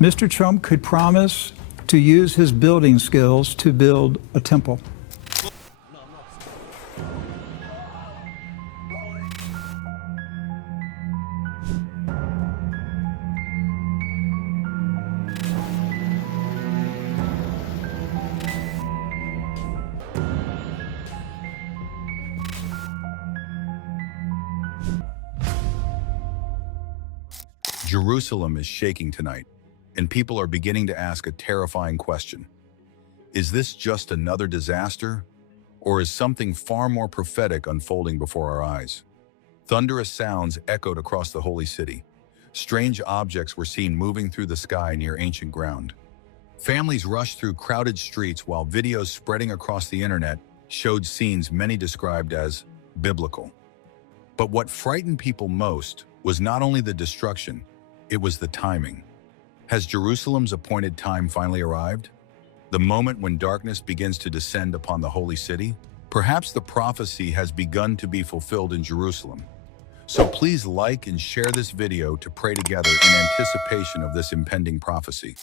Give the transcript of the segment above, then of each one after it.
Mr. Trump could promise to use his building skills to build a temple. Jerusalem is shaking tonight, and people are beginning to ask a terrifying question. Is this just another disaster, or is something far more prophetic unfolding before our eyes? Thunderous sounds echoed across the holy city. Strange objects were seen moving through the sky near ancient ground. Families rushed through crowded streets while videos spreading across the internet showed scenes many described as biblical. But what frightened people most was not only the destruction, it was the timing. Has Jerusalem's appointed time finally arrived? The moment when darkness begins to descend upon the holy city? Perhaps the prophecy has begun to be fulfilled in Jerusalem. So please like and share this video to pray together in anticipation of this impending prophecy.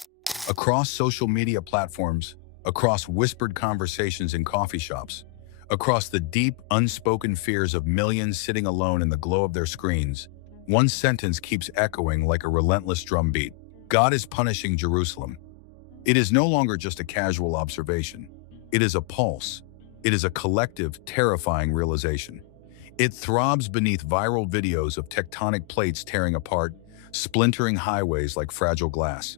Across social media platforms, across whispered conversations in coffee shops, across the deep, unspoken fears of millions sitting alone in the glow of their screens, one sentence keeps echoing like a relentless drumbeat. God is punishing Jerusalem. It is no longer just a casual observation. It is a pulse. It is a collective, terrifying realization. It throbs beneath viral videos of tectonic plates tearing apart, splintering highways like fragile glass.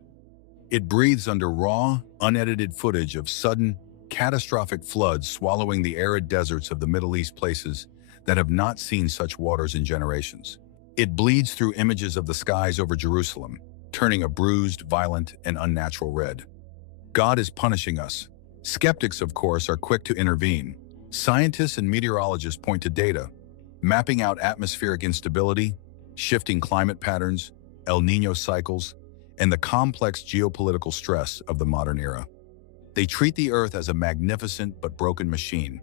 It breathes under raw, unedited footage of sudden, catastrophic floods swallowing the arid deserts of the Middle East, places that have not seen such waters in generations. It bleeds through images of the skies over Jerusalem, turning a bruised, violent, and unnatural red. God is punishing us. Skeptics, of course, are quick to intervene. Scientists and meteorologists point to data, mapping out atmospheric instability, shifting climate patterns, El Niño cycles, and the complex geopolitical stress of the modern era. They treat the Earth as a magnificent but broken machine,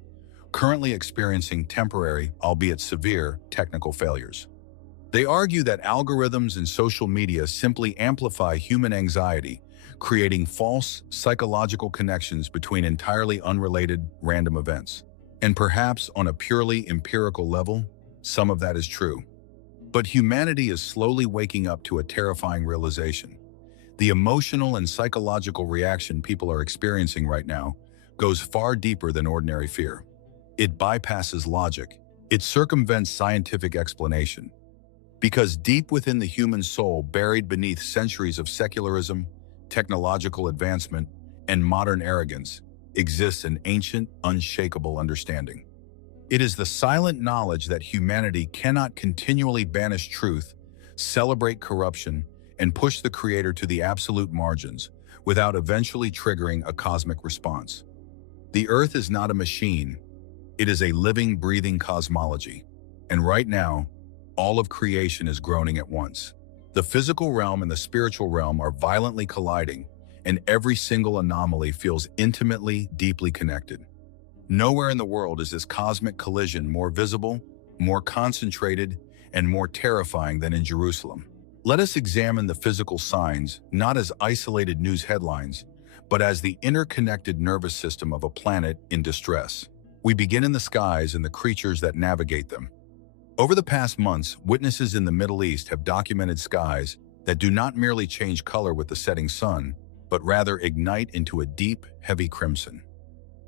currently experiencing temporary, albeit severe, technical failures. They argue that algorithms and social media simply amplify human anxiety, creating false psychological connections between entirely unrelated random events. And perhaps on a purely empirical level, some of that is true. But humanity is slowly waking up to a terrifying realization. The emotional and psychological reaction people are experiencing right now goes far deeper than ordinary fear. It bypasses logic. It circumvents scientific explanation. Because deep within the human soul, buried beneath centuries of secularism, technological advancement, and modern arrogance, exists an ancient, unshakable understanding. It is the silent knowledge that humanity cannot continually banish truth, celebrate corruption, and push the Creator to the absolute margins without eventually triggering a cosmic response. The Earth is not a machine. It is a living, breathing cosmology. And right now, all of creation is groaning at once. The physical realm and the spiritual realm are violently colliding, and every single anomaly feels intimately, deeply connected. Nowhere in the world is this cosmic collision more visible, more concentrated, and more terrifying than in Jerusalem. Let us examine the physical signs, not as isolated news headlines, but as the interconnected nervous system of a planet in distress. We begin in the skies and the creatures that navigate them. Over the past months, witnesses in the Middle East have documented skies that do not merely change color with the setting sun, but rather ignite into a deep, heavy crimson.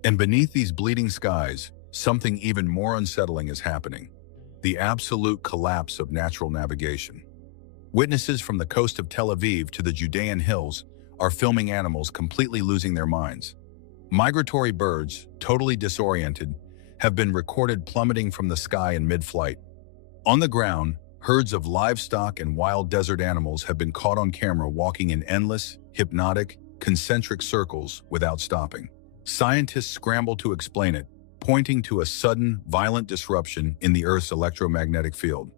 And beneath these bleeding skies, something even more unsettling is happening: the absolute collapse of natural navigation. Witnesses from the coast of Tel Aviv to the Judean hills are filming animals completely losing their minds. Migratory birds, totally disoriented, have been recorded plummeting from the sky in mid-flight. On the ground, herds of livestock and wild desert animals have been caught on camera walking in endless, hypnotic, concentric circles without stopping. Scientists scramble to explain it, pointing to a sudden, violent disruption in the Earth's electromagnetic field.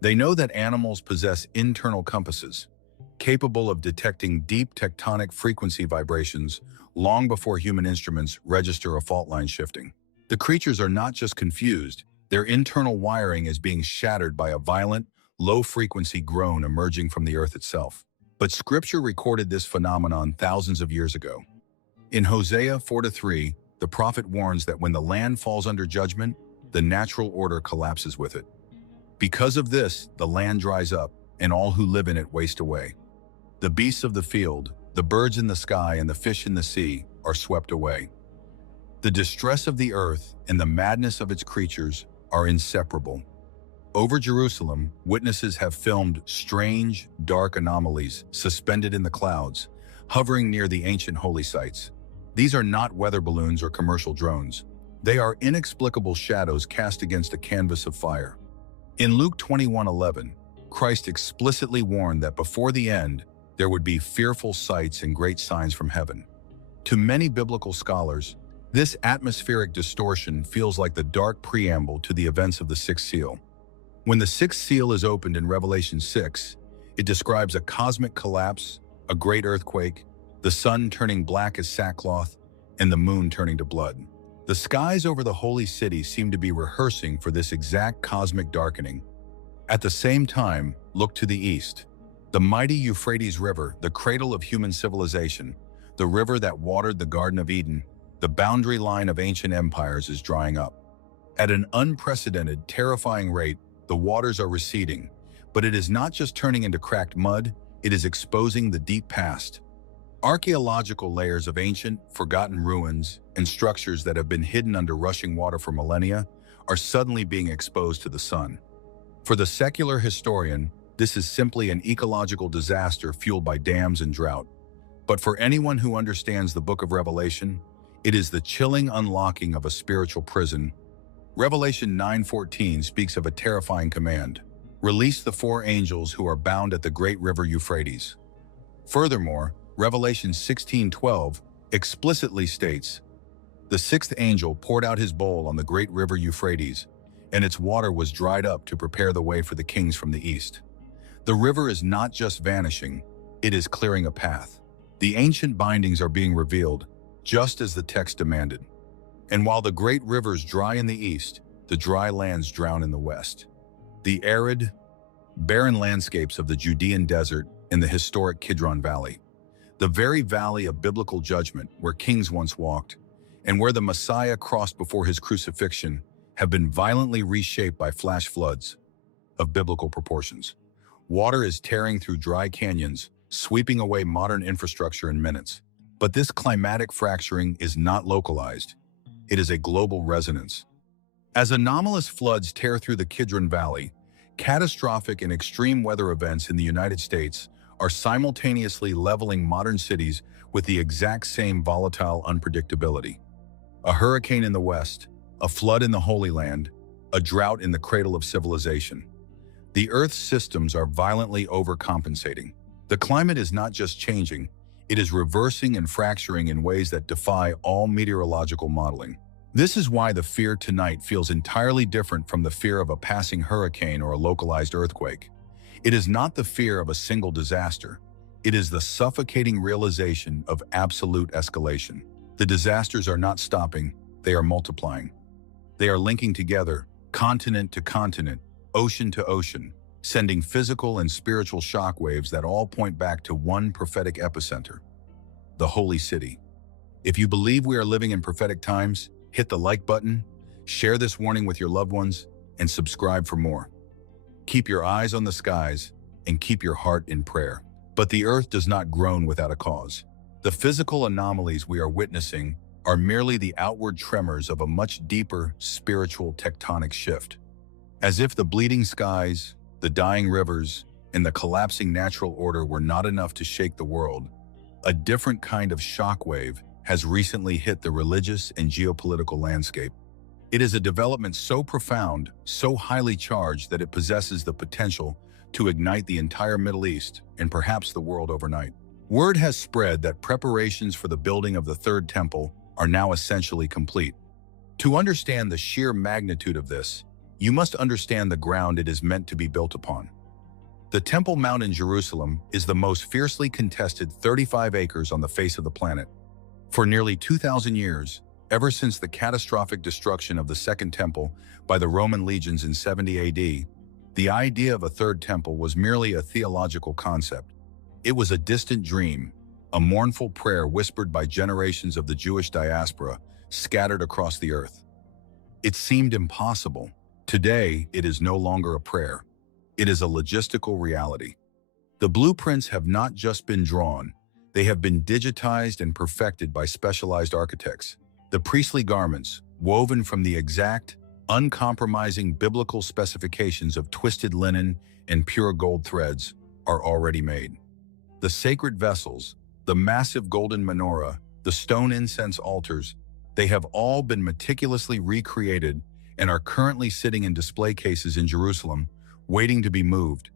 They know that animals possess internal compasses, capable of detecting deep tectonic frequency vibrations long before human instruments register a fault line shifting. The creatures are not just confused, their internal wiring is being shattered by a violent, low-frequency groan emerging from the Earth itself. But Scripture recorded this phenomenon thousands of years ago. In Hosea 4:3, the prophet warns that when the land falls under judgment, the natural order collapses with it. Because of this, the land dries up, and all who live in it waste away. The beasts of the field, the birds in the sky, and the fish in the sea are swept away. The distress of the earth and the madness of its creatures are inseparable. Over Jerusalem, witnesses have filmed strange, dark anomalies suspended in the clouds, hovering near the ancient holy sites. These are not weather balloons or commercial drones. They are inexplicable shadows cast against a canvas of fire. In Luke 21:11, Christ explicitly warned that before the end, there would be fearful sights and great signs from heaven. To many biblical scholars, this atmospheric distortion feels like the dark preamble to the events of the sixth seal. When the sixth seal is opened in Revelation 6, it describes a cosmic collapse, a great earthquake, the sun turning black as sackcloth, and the moon turning to blood. The skies over the holy city seem to be rehearsing for this exact cosmic darkening. At the same time, look to the east. The mighty Euphrates River, the cradle of human civilization, the river that watered the Garden of Eden, the boundary line of ancient empires, is drying up. At an unprecedented, terrifying rate, the waters are receding, but it is not just turning into cracked mud, it is exposing the deep past. Archaeological layers of ancient, forgotten ruins and structures that have been hidden under rushing water for millennia are suddenly being exposed to the sun. For the secular historian, this is simply an ecological disaster fueled by dams and drought. But for anyone who understands the book of Revelation, it is the chilling unlocking of a spiritual prison. Revelation 9:14 speaks of a terrifying command: release the four angels who are bound at the great river Euphrates. Furthermore, Revelation 16:12 explicitly states, the sixth angel poured out his bowl on the great river Euphrates, and its water was dried up to prepare the way for the kings from the east. The river is not just vanishing, it is clearing a path. The ancient bindings are being revealed, just as the text demanded. And while the great rivers dry in the east, the dry lands drown in the west. The arid, barren landscapes of the Judean desert and the historic Kidron Valley, the very valley of biblical judgment where kings once walked, and where the Messiah crossed before his crucifixion, have been violently reshaped by flash floods of biblical proportions. Water is tearing through dry canyons, sweeping away modern infrastructure in minutes. But this climatic fracturing is not localized. It is a global resonance. As anomalous floods tear through the Kidron Valley, catastrophic and extreme weather events in the United States are simultaneously leveling modern cities with the exact same volatile unpredictability. A hurricane in the West, a flood in the Holy Land, a drought in the cradle of civilization. The Earth's systems are violently overcompensating. The climate is not just changing, it is reversing and fracturing in ways that defy all meteorological modeling. This is why the fear tonight feels entirely different from the fear of a passing hurricane or a localized earthquake. It is not the fear of a single disaster. It is the suffocating realization of absolute escalation. The disasters are not stopping, they are multiplying. They are linking together, continent to continent, ocean to ocean, sending physical and spiritual shockwaves that all point back to one prophetic epicenter: the Holy City. If you believe we are living in prophetic times, hit the like button, share this warning with your loved ones, and subscribe for more. Keep your eyes on the skies and keep your heart in prayer. But the earth does not groan without a cause. The physical anomalies we are witnessing are merely the outward tremors of a much deeper spiritual tectonic shift. As if the bleeding skies, the dying rivers, and the collapsing natural order were not enough to shake the world, a different kind of shockwave has recently hit the religious and geopolitical landscape. It is a development so profound, so highly charged that it possesses the potential to ignite the entire Middle East and perhaps the world overnight. Word has spread that preparations for the building of the Third Temple are now essentially complete. To understand the sheer magnitude of this, you must understand the ground it is meant to be built upon. The Temple Mount in Jerusalem is the most fiercely contested 35 acres on the face of the planet. For nearly 2,000 years, ever since the catastrophic destruction of the Second Temple by the Roman legions in 70 AD, the idea of a Third Temple was merely a theological concept. It was a distant dream, a mournful prayer whispered by generations of the Jewish diaspora scattered across the earth. It seemed impossible. Today, it is no longer a prayer. It is a logistical reality. The blueprints have not just been drawn, they have been digitized and perfected by specialized architects. The priestly garments, woven from the exact, uncompromising biblical specifications of twisted linen and pure gold threads, are already made. The sacred vessels, the massive golden menorah, the stone incense altars, they have all been meticulously recreated and are currently sitting in display cases in Jerusalem, waiting to be moved.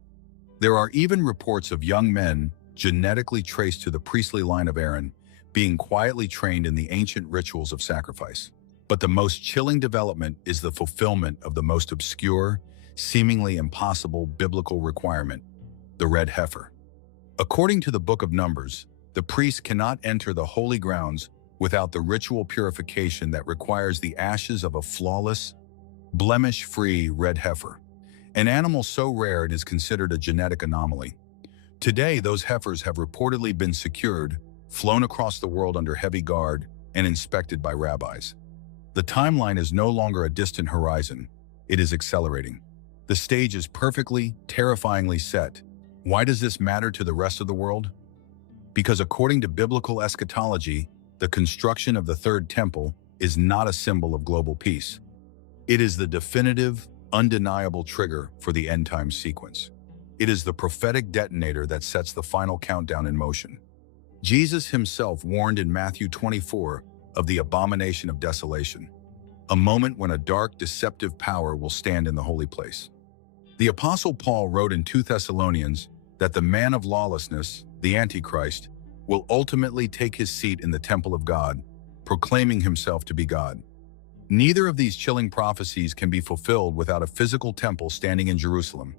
There are even reports of young men, genetically traced to the priestly line of Aaron, being quietly trained in the ancient rituals of sacrifice. But the most chilling development is the fulfillment of the most obscure, seemingly impossible biblical requirement, the red heifer. According to the Book of Numbers, the priest cannot enter the holy grounds without the ritual purification that requires the ashes of a flawless, blemish-free red heifer, an animal so rare it is considered a genetic anomaly. Today, those heifers have reportedly been secured, flown across the world under heavy guard, and inspected by rabbis. The timeline is no longer a distant horizon, it is accelerating. The stage is perfectly, terrifyingly set. Why does this matter to the rest of the world? Because according to biblical eschatology, the construction of the third temple is not a symbol of global peace. It is the definitive, undeniable trigger for the end times sequence. It is the prophetic detonator that sets the final countdown in motion. Jesus himself warned in Matthew 24 of the abomination of desolation, a moment when a dark, deceptive power will stand in the holy place. The Apostle Paul wrote in 2 Thessalonians that the man of lawlessness, the Antichrist, will ultimately take his seat in the temple of God, proclaiming himself to be God. Neither of these chilling prophecies can be fulfilled without a physical temple standing in Jerusalem.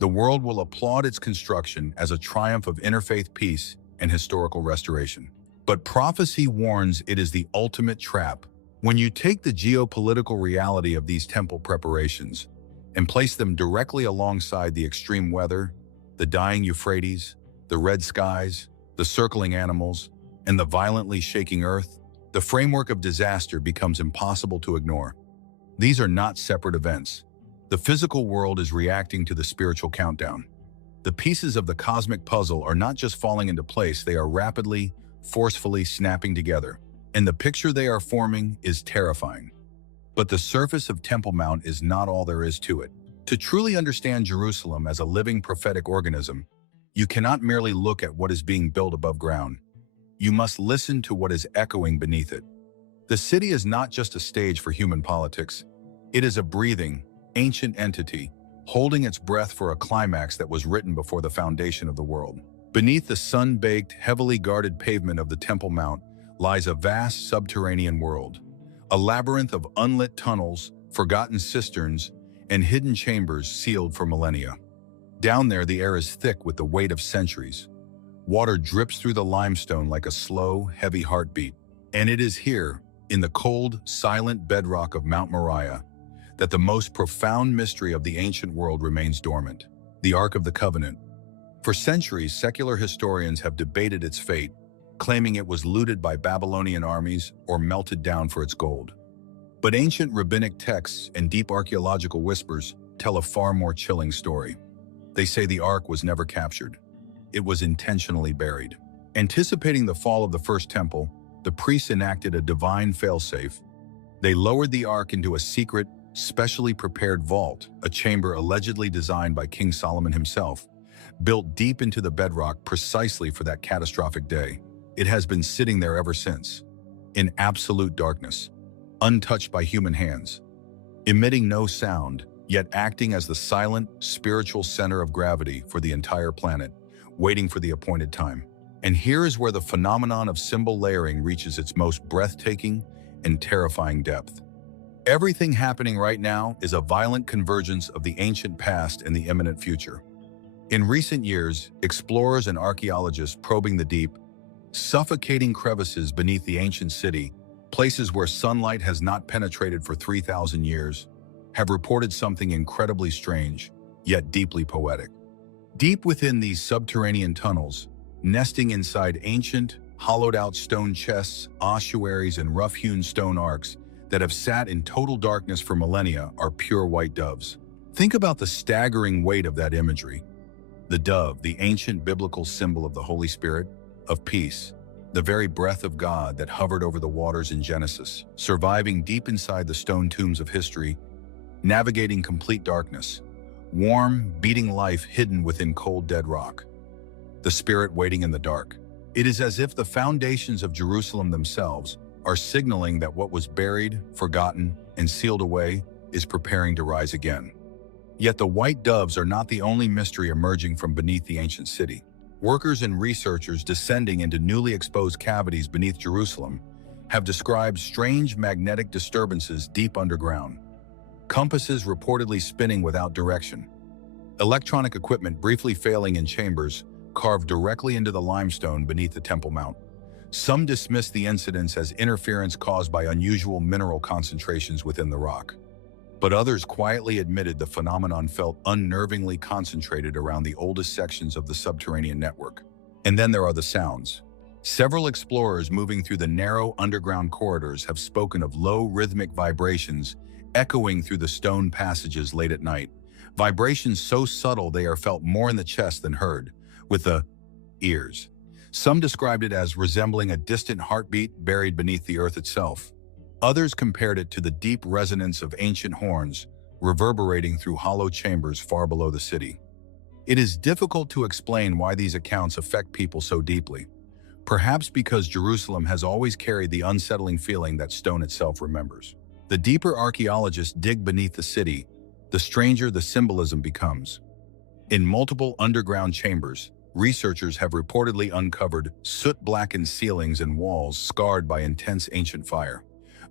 The world will applaud its construction as a triumph of interfaith peace and historical restoration. But prophecy warns it is the ultimate trap. When you take the geopolitical reality of these temple preparations and place them directly alongside the extreme weather, the dying Euphrates, the red skies, the circling animals, and the violently shaking earth, the framework of disaster becomes impossible to ignore. These are not separate events. The physical world is reacting to the spiritual countdown. The pieces of the cosmic puzzle are not just falling into place, they are rapidly, forcefully snapping together. And the picture they are forming is terrifying. But the surface of Temple Mount is not all there is to it. To truly understand Jerusalem as a living prophetic organism, you cannot merely look at what is being built above ground. You must listen to what is echoing beneath it. The city is not just a stage for human politics. It is a breathing, ancient entity, holding its breath for a climax that was written before the foundation of the world. Beneath the sun-baked, heavily guarded pavement of the Temple Mount lies a vast subterranean world, a labyrinth of unlit tunnels, forgotten cisterns, and hidden chambers sealed for millennia. Down there, the air is thick with the weight of centuries. Water drips through the limestone like a slow, heavy heartbeat. And it is here, in the cold, silent bedrock of Mount Moriah, that the most profound mystery of the ancient world remains dormant, the Ark of the Covenant. For centuries, secular historians have debated its fate, claiming it was looted by Babylonian armies or melted down for its gold. But ancient rabbinic texts and deep archaeological whispers tell a far more chilling story. They say the Ark was never captured. It was intentionally buried. Anticipating the fall of the First Temple, the priests enacted a divine failsafe. They lowered the Ark into a secret, specially prepared vault, a chamber allegedly designed by King Solomon himself, built deep into the bedrock precisely for that catastrophic day. It has been sitting there ever since, in absolute darkness, untouched by human hands, emitting no sound, yet acting as the silent, spiritual center of gravity for the entire planet, waiting for the appointed time. And here is where the phenomenon of symbol layering reaches its most breathtaking and terrifying depth. Everything happening right now is a violent convergence of the ancient past and the imminent future. In recent years, explorers and archaeologists probing the deep, suffocating crevices beneath the ancient city, places where sunlight has not penetrated for 3,000 years, have reported something incredibly strange, yet deeply poetic. Deep within these subterranean tunnels, nesting inside ancient, hollowed-out stone chests, ossuaries, and rough-hewn stone arcs that have sat in total darkness for millennia, are pure white doves. Think about the staggering weight of that imagery. The dove, the ancient biblical symbol of the Holy Spirit, of peace, the very breath of God that hovered over the waters in Genesis, surviving deep inside the stone tombs of history, navigating complete darkness, warm, beating life hidden within cold, dead rock. The Spirit waiting in the dark. It is as if the foundations of Jerusalem themselves are signaling that what was buried, forgotten, and sealed away is preparing to rise again. Yet the white doves are not the only mystery emerging from beneath the ancient city. Workers and researchers descending into newly exposed cavities beneath Jerusalem have described strange magnetic disturbances deep underground. Compasses reportedly spinning without direction. Electronic equipment briefly failing in chambers carved directly into the limestone beneath the Temple Mount. Some dismiss the incidents as interference caused by unusual mineral concentrations within the rock. But others quietly admitted the phenomenon felt unnervingly concentrated around the oldest sections of the subterranean network. And then there are the sounds. Several explorers moving through the narrow underground corridors have spoken of low rhythmic vibrations echoing through the stone passages late at night. Vibrations so subtle they are felt more in the chest than heard, with the ears. Some described it as resembling a distant heartbeat buried beneath the earth itself. Others compared it to the deep resonance of ancient horns reverberating through hollow chambers far below the city. It is difficult to explain why these accounts affect people so deeply. Perhaps because Jerusalem has always carried the unsettling feeling that stone itself remembers. The deeper archaeologists dig beneath the city, the stranger the symbolism becomes. In multiple underground chambers, researchers have reportedly uncovered soot-blackened ceilings and walls scarred by intense ancient fire.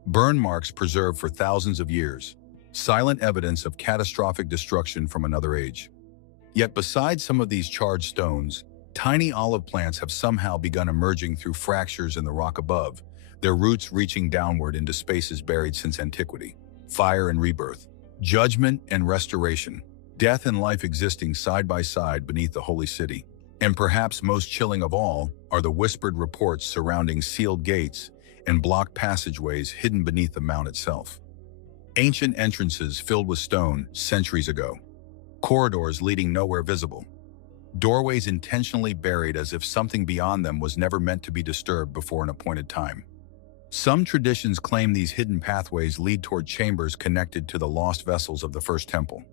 Burn marks preserved for thousands of years, silent evidence of catastrophic destruction from another age. Yet beside some of these charred stones, tiny olive plants have somehow begun emerging through fractures in the rock above, their roots reaching downward into spaces buried since antiquity. Fire and rebirth, judgment and restoration, death and life existing side by side beneath the holy city. And perhaps most chilling of all are the whispered reports surrounding sealed gates and blocked passageways hidden beneath the mount itself. Ancient entrances filled with stone centuries ago. Corridors leading nowhere visible. Doorways intentionally buried as if something beyond them was never meant to be disturbed before an appointed time. Some traditions claim these hidden pathways lead toward chambers connected to the lost vessels of the First Temple.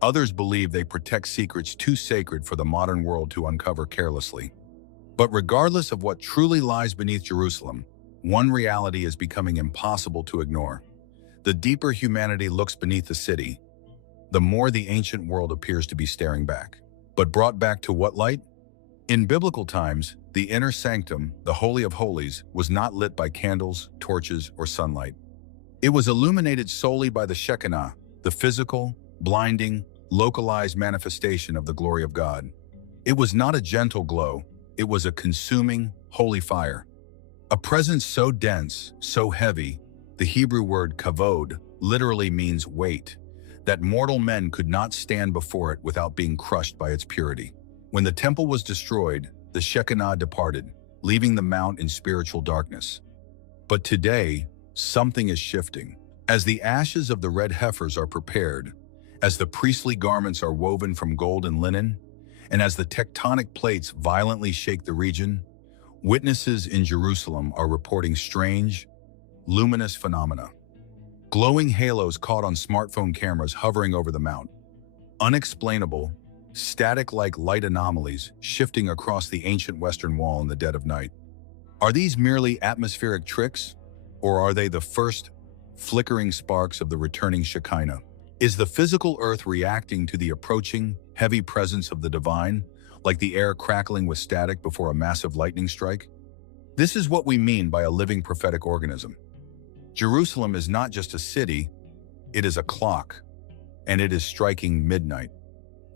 Others believe they protect secrets too sacred for the modern world to uncover carelessly. But regardless of what truly lies beneath Jerusalem, one reality is becoming impossible to ignore. The deeper humanity looks beneath the city, the more the ancient world appears to be staring back. But brought back to what light? In biblical times, the inner sanctum, the Holy of Holies, was not lit by candles, torches, or sunlight. It was illuminated solely by the Shekinah, the physical, blinding, localized manifestation of the glory of God. It was not a gentle glow, it was a consuming, holy fire. A presence so dense, so heavy, the Hebrew word kavod literally means weight, that mortal men could not stand before it without being crushed by its purity. When the temple was destroyed, the Shekinah departed, leaving the mount in spiritual darkness. But today, something is shifting. As the ashes of the red heifers are prepared, as the priestly garments are woven from gold and linen, and as the tectonic plates violently shake the region, witnesses in Jerusalem are reporting strange, luminous phenomena. Glowing halos caught on smartphone cameras hovering over the mount. Unexplainable, static-like light anomalies shifting across the ancient western wall in the dead of night. Are these merely atmospheric tricks, or are they the first flickering sparks of the returning Shekinah? Is the physical earth reacting to the approaching, heavy presence of the divine, like the air crackling with static before a massive lightning strike? This is what we mean by a living prophetic organism. Jerusalem is not just a city, it is a clock, and it is striking midnight.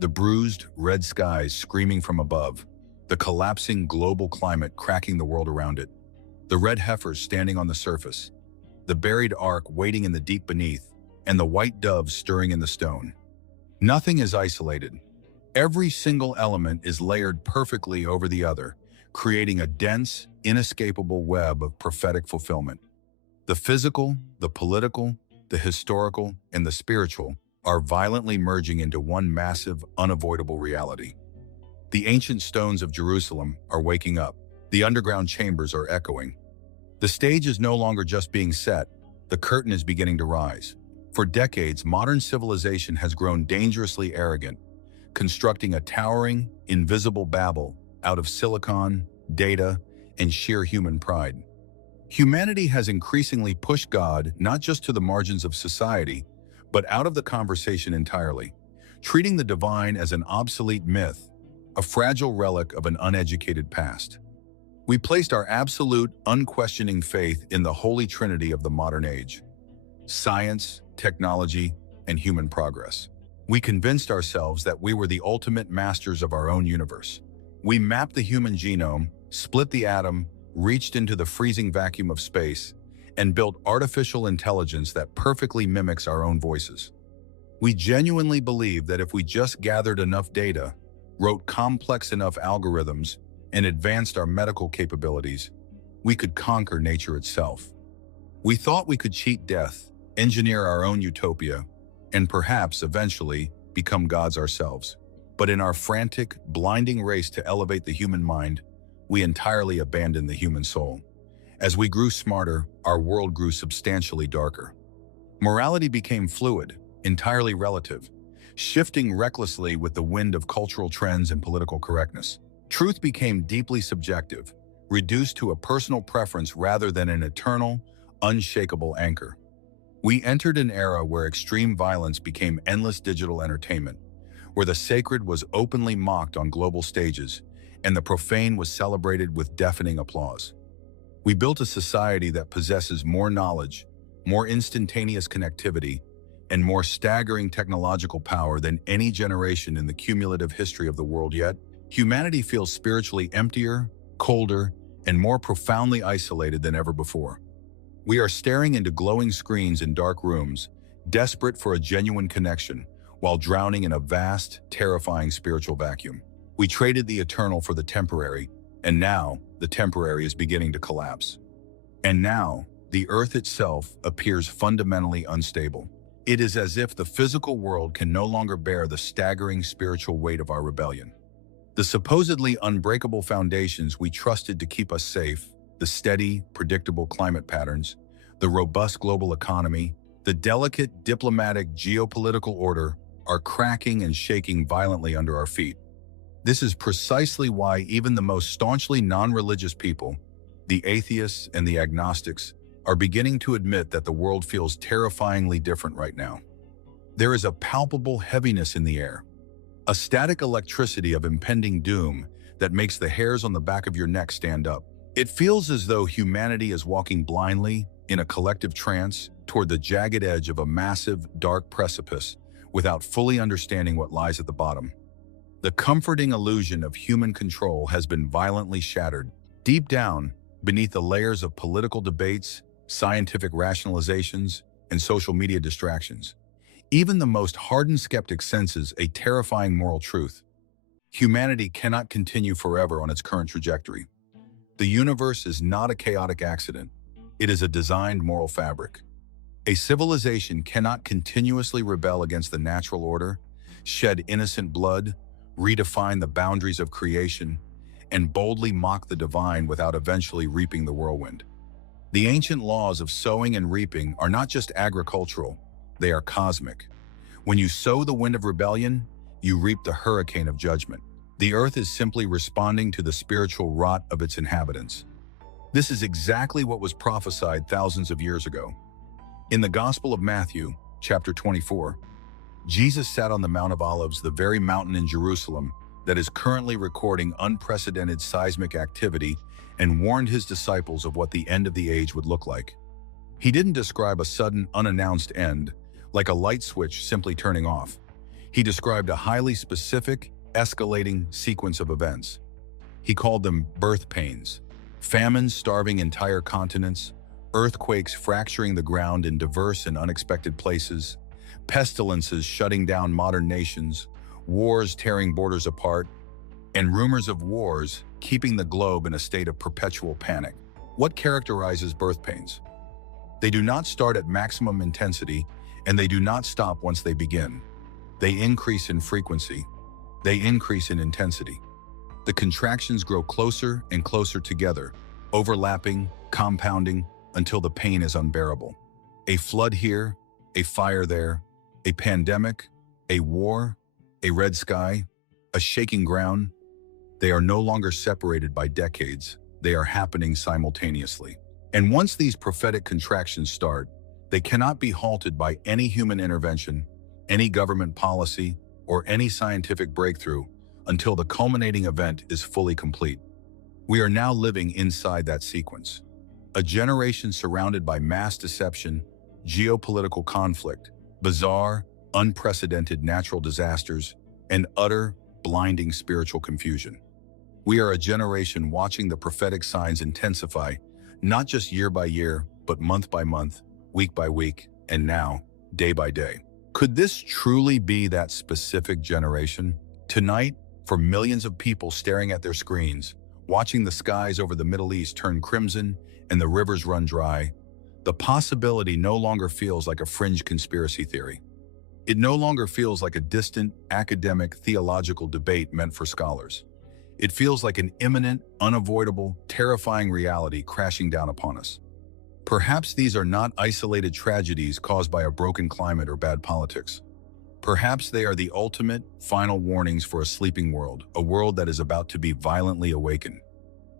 The bruised, red skies screaming from above, the collapsing global climate cracking the world around it, the red heifers standing on the surface, the buried ark waiting in the deep beneath, and the white doves stirring in the stone. Nothing is isolated. Every single element is layered perfectly over the other, creating a dense, inescapable web of prophetic fulfillment. The physical, the political, the historical, and the spiritual are violently merging into one massive, unavoidable reality. The ancient stones of Jerusalem are waking up. The underground chambers are echoing. The stage is no longer just being set, the curtain is beginning to rise. For decades, modern civilization has grown dangerously arrogant, constructing a towering, invisible Babel out of silicon, data, and sheer human pride. Humanity has increasingly pushed God not just to the margins of society, but out of the conversation entirely, treating the divine as an obsolete myth, a fragile relic of an uneducated past. We placed our absolute, unquestioning faith in the holy trinity of the modern age: science, technology, and human progress. We convinced ourselves that we were the ultimate masters of our own universe. We mapped the human genome, split the atom, reached into the freezing vacuum of space, and built artificial intelligence that perfectly mimics our own voices. We genuinely believed that if we just gathered enough data, wrote complex enough algorithms, and advanced our medical capabilities, we could conquer nature itself. We thought we could cheat death, engineer our own utopia, and perhaps eventually become gods ourselves. But in our frantic, blinding race to elevate the human mind, we entirely abandoned the human soul. As we grew smarter, our world grew substantially darker. Morality became fluid, entirely relative, shifting recklessly with the wind of cultural trends and political correctness. Truth became deeply subjective, reduced to a personal preference rather than an eternal, unshakable anchor. We entered an era where extreme violence became endless digital entertainment, where the sacred was openly mocked on global stages, and the profane was celebrated with deafening applause. We built a society that possesses more knowledge, more instantaneous connectivity, and more staggering technological power than any generation in the cumulative history of the world yet. Humanity feels spiritually emptier, colder, and more profoundly isolated than ever before. We are staring into glowing screens in dark rooms, desperate for a genuine connection, while drowning in a vast, terrifying spiritual vacuum. We traded the eternal for the temporary, and now the temporary is beginning to collapse. And now, the earth itself appears fundamentally unstable. It is as if the physical world can no longer bear the staggering spiritual weight of our rebellion. The supposedly unbreakable foundations we trusted to keep us safe, the steady, predictable climate patterns, the robust global economy, the delicate diplomatic geopolitical order, are cracking and shaking violently under our feet. This is precisely why even the most staunchly non-religious people, the atheists and the agnostics, are beginning to admit that the world feels terrifyingly different right now. There is a palpable heaviness in the air, a static electricity of impending doom that makes the hairs on the back of your neck stand up. It feels as though humanity is walking blindly, in a collective trance, toward the jagged edge of a massive, dark precipice, without fully understanding what lies at the bottom. The comforting illusion of human control has been violently shattered. Deep down, beneath the layers of political debates, scientific rationalizations, and social media distractions, even the most hardened skeptic senses a terrifying moral truth. Humanity cannot continue forever on its current trajectory. The universe is not a chaotic accident. It is a designed moral fabric. A civilization cannot continuously rebel against the natural order, shed innocent blood, redefine the boundaries of creation, and boldly mock the divine without eventually reaping the whirlwind. The ancient laws of sowing and reaping are not just agricultural, they are cosmic. When you sow the wind of rebellion, you reap the hurricane of judgment. The earth is simply responding to the spiritual rot of its inhabitants. This is exactly what was prophesied thousands of years ago. In the Gospel of Matthew, chapter 24, Jesus sat on the Mount of Olives, the very mountain in Jerusalem that is currently recording unprecedented seismic activity, and warned his disciples of what the end of the age would look like. He didn't describe a sudden, unannounced end, like a light switch simply turning off. He described a highly specific, escalating sequence of events. He called them birth pains, famines starving entire continents, earthquakes fracturing the ground in diverse and unexpected places, pestilences shutting down modern nations, wars tearing borders apart, and rumors of wars keeping the globe in a state of perpetual panic. What characterizes birth pains? They do not start at maximum intensity, and they do not stop once they begin. They increase in frequency. They increase in intensity. The contractions grow closer and closer together, overlapping, compounding, until the pain is unbearable. A flood here, a fire there, a pandemic, a war, a red sky, a shaking ground. They are no longer separated by decades. They are happening simultaneously. And once these prophetic contractions start, they cannot be halted by any human intervention, any government policy, or any scientific breakthrough until the culminating event is fully complete. We are now living inside that sequence. A generation surrounded by mass deception, geopolitical conflict, bizarre, unprecedented natural disasters, and utter, blinding spiritual confusion. We are a generation watching the prophetic signs intensify, not just year by year, but month by month, week by week, and now, day by day. Could this truly be that specific generation? Tonight, for millions of people staring at their screens, watching the skies over the Middle East turn crimson and the rivers run dry, the possibility no longer feels like a fringe conspiracy theory. It no longer feels like a distant, academic, theological debate meant for scholars. It feels like an imminent, unavoidable, terrifying reality crashing down upon us. Perhaps these are not isolated tragedies caused by a broken climate or bad politics. Perhaps they are the ultimate, final warnings for a sleeping world, a world that is about to be violently awakened.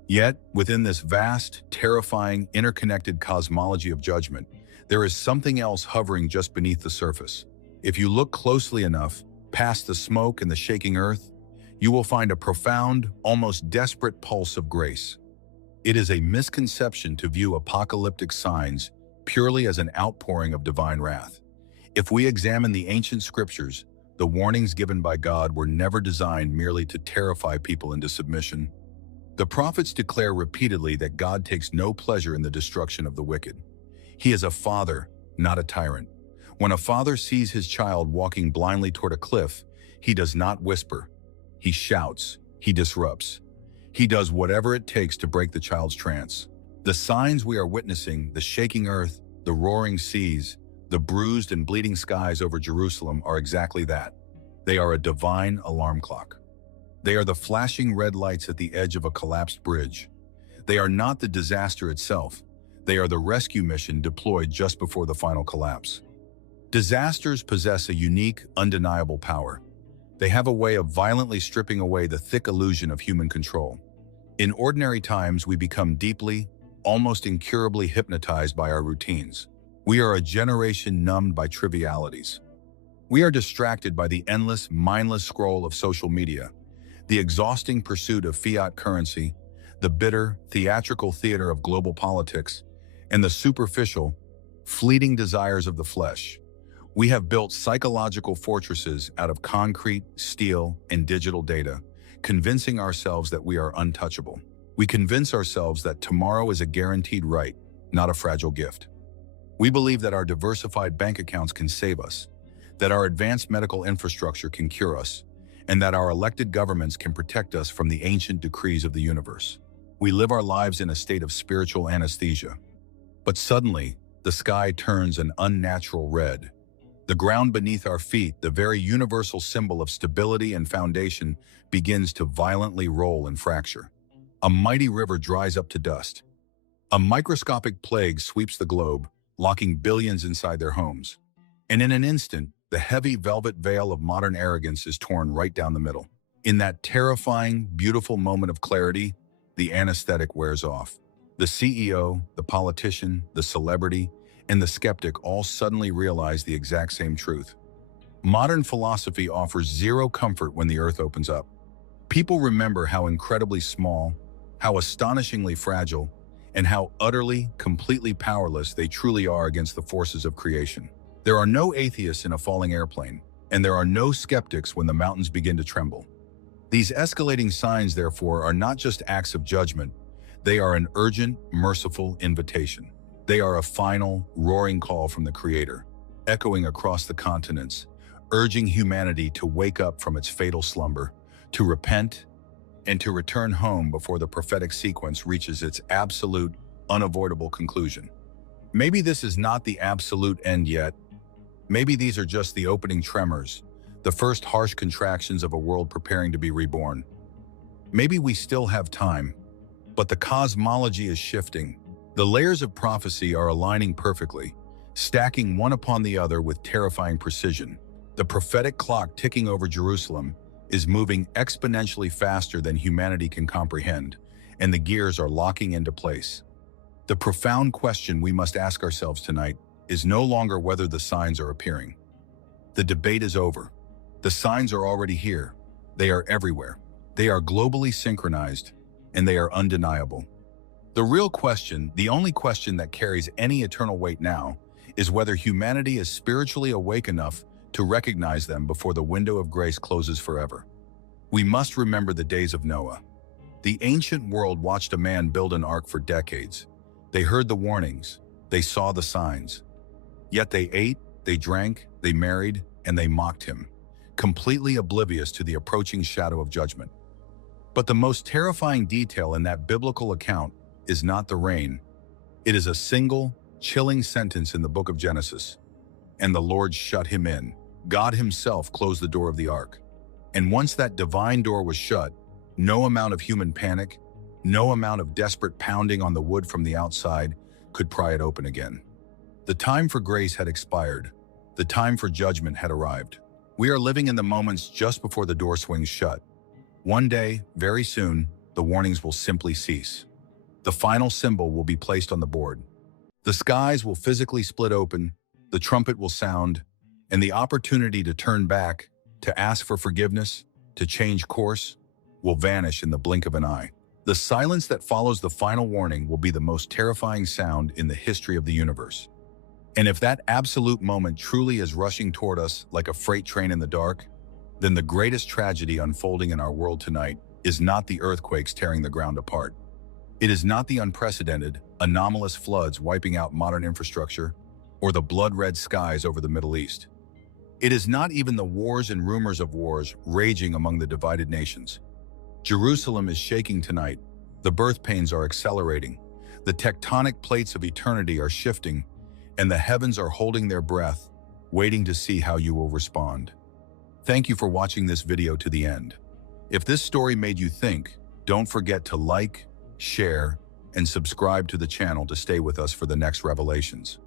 Yet, within this vast, terrifying, interconnected cosmology of judgment, there is something else hovering just beneath the surface. If you look closely enough, past the smoke and the shaking earth, you will find a profound, almost desperate pulse of grace. It is a misconception to view apocalyptic signs purely as an outpouring of divine wrath. If we examine the ancient scriptures, the warnings given by God were never designed merely to terrify people into submission. The prophets declare repeatedly that God takes no pleasure in the destruction of the wicked. He is a father, not a tyrant. When a father sees his child walking blindly toward a cliff, he does not whisper. He shouts. He disrupts. He does whatever it takes to break the child's trance. The signs we are witnessing, the shaking earth, the roaring seas, the bruised and bleeding skies over Jerusalem are exactly that. They are a divine alarm clock. They are the flashing red lights at the edge of a collapsed bridge. They are not the disaster itself. They are the rescue mission deployed just before the final collapse. Disasters possess a unique, undeniable power. They have a way of violently stripping away the thick illusion of human control. In ordinary times, we become deeply, almost incurably hypnotized by our routines. We are a generation numbed by trivialities. We are distracted by the endless, mindless scroll of social media, the exhausting pursuit of fiat currency, the bitter, theatrical theater of global politics, and the superficial, fleeting desires of the flesh. We have built psychological fortresses out of concrete, steel, and digital data, convincing ourselves that we are untouchable. We convince ourselves that tomorrow is a guaranteed right, not a fragile gift. We believe that our diversified bank accounts can save us, that our advanced medical infrastructure can cure us, and that our elected governments can protect us from the ancient decrees of the universe. We live our lives in a state of spiritual anesthesia. But suddenly, the sky turns an unnatural red. The ground beneath our feet, the very universal symbol of stability and foundation, begins to violently roll and fracture. A mighty river dries up to dust. A microscopic plague sweeps the globe, locking billions inside their homes. And in an instant, the heavy velvet veil of modern arrogance is torn right down the middle. In that terrifying, beautiful moment of clarity, the anesthetic wears off. The CEO, the politician, the celebrity, and the skeptic all suddenly realize the exact same truth. Modern philosophy offers zero comfort when the earth opens up. People remember how incredibly small, how astonishingly fragile, and how utterly, completely powerless they truly are against the forces of creation. There are no atheists in a falling airplane, and there are no skeptics when the mountains begin to tremble. These escalating signs, therefore, are not just acts of judgment. They are an urgent, merciful invitation. They are a final, roaring call from the Creator, echoing across the continents, urging humanity to wake up from its fatal slumber, to repent, and to return home before the prophetic sequence reaches its absolute, unavoidable conclusion. Maybe this is not the absolute end yet. Maybe these are just the opening tremors, the first harsh contractions of a world preparing to be reborn. Maybe we still have time, but the cosmology is shifting. The layers of prophecy are aligning perfectly, stacking one upon the other with terrifying precision. The prophetic clock ticking over Jerusalem is moving exponentially faster than humanity can comprehend, and the gears are locking into place. The profound question we must ask ourselves tonight is no longer whether the signs are appearing. The debate is over. The signs are already here. They are everywhere. They are globally synchronized, and they are undeniable. The real question, the only question that carries any eternal weight now, is whether humanity is spiritually awake enough to recognize them before the window of grace closes forever. We must remember the days of Noah. The ancient world watched a man build an ark for decades. They heard the warnings. They saw the signs. Yet they ate, they drank, they married, and they mocked him, completely oblivious to the approaching shadow of judgment. But the most terrifying detail in that biblical account is not the rain. It is a single, chilling sentence in the book of Genesis. And the Lord shut him in. God himself closed the door of the ark. And once that divine door was shut, no amount of human panic, no amount of desperate pounding on the wood from the outside could pry it open again. The time for grace had expired. The time for judgment had arrived. We are living in the moments just before the door swings shut. One day, very soon, the warnings will simply cease. The final symbol will be placed on the board. The skies will physically split open, the trumpet will sound, and the opportunity to turn back, to ask for forgiveness, to change course, will vanish in the blink of an eye. The silence that follows the final warning will be the most terrifying sound in the history of the universe. And if that absolute moment truly is rushing toward us like a freight train in the dark, then the greatest tragedy unfolding in our world tonight is not the earthquakes tearing the ground apart. It is not the unprecedented, anomalous floods wiping out modern infrastructure, or the blood-red skies over the Middle East. It is not even the wars and rumors of wars raging among the divided nations. Jerusalem is shaking tonight. The birth pains are accelerating. The tectonic plates of eternity are shifting, and the heavens are holding their breath, waiting to see how you will respond. Thank you for watching this video to the end. If this story made you think, don't forget to like, share, and subscribe to the channel to stay with us for the next revelations.